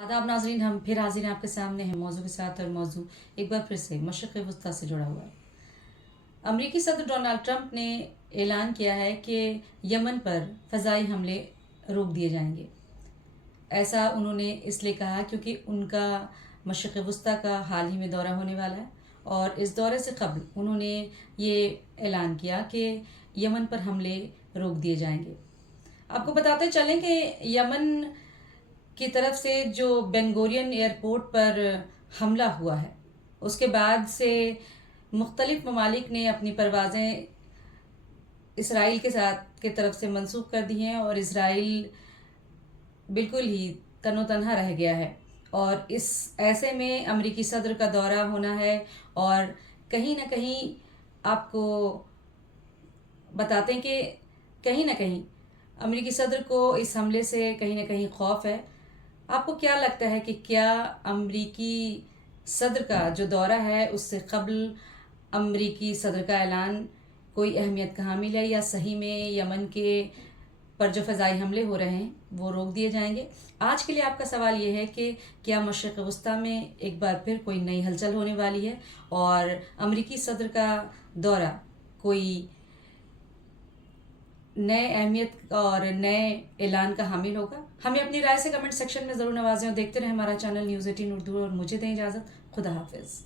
आदाब नाजरीन, हम फिर हाजिर हैं आपके सामने हैं मौजू के साथ। और मौजू एक बार फिर से मशरक़ वस्ती से जुड़ा हुआ है। अमरीकी सदर डोनाल्ड ट्रंप ने ऐलान किया है कि यमन पर फ़ज़ाई हमले रोक दिए जाएंगे। ऐसा उन्होंने इसलिए कहा क्योंकि उनका मशरक़ वस्ती का हाल ही में दौरा होने वाला है, और इस दौरे से कबल उन्होंने ये ऐलान किया कि यमन पर हमले रोक दिए जाएंगे। आपको बताते चलें कि यमन की तरफ से जो बेन गुरियन एयरपोर्ट पर हमला हुआ है, उसके बाद से मुख्तलिफ ममालिक ने अपनी परवाज़ें इसराइल के साथ की तरफ से मंसूख कर दी हैं, और इसराइल बिल्कुल ही तनो तनहा रह गया है। और इस ऐसे में अमरीकी सदर का दौरा होना है, और कहीं ना कहीं आपको बताते हैं कि कहीं ना कहीं अमरीकी सदर को इस हमले से कहीं ना कहीं खौफ है। आपको क्या लगता है कि क्या अमरीकी सदर का जो दौरा है उससे कबल अमरीकी सदर का ऐलान कोई अहमियत का हामिल है, या सही में यमन के पर जो फ़ज़ाई हमले हो रहे हैं वो रोक दिए जाएंगे? आज के लिए आपका सवाल ये है कि क्या मशरक़ वस्ती में एक बार फिर कोई नई हलचल होने वाली है और अमरीकी सदर का दौरा कोई नए अहमियत और नए ऐलान का हामिल होगा? हमें अपनी राय से कमेंट सेक्शन में ज़रूर नवाजें, और देखते रहें हमारा चैनल न्यूज़ 18 उर्दू। और मुझे दें इजाज़त। खुदा हाफिज़।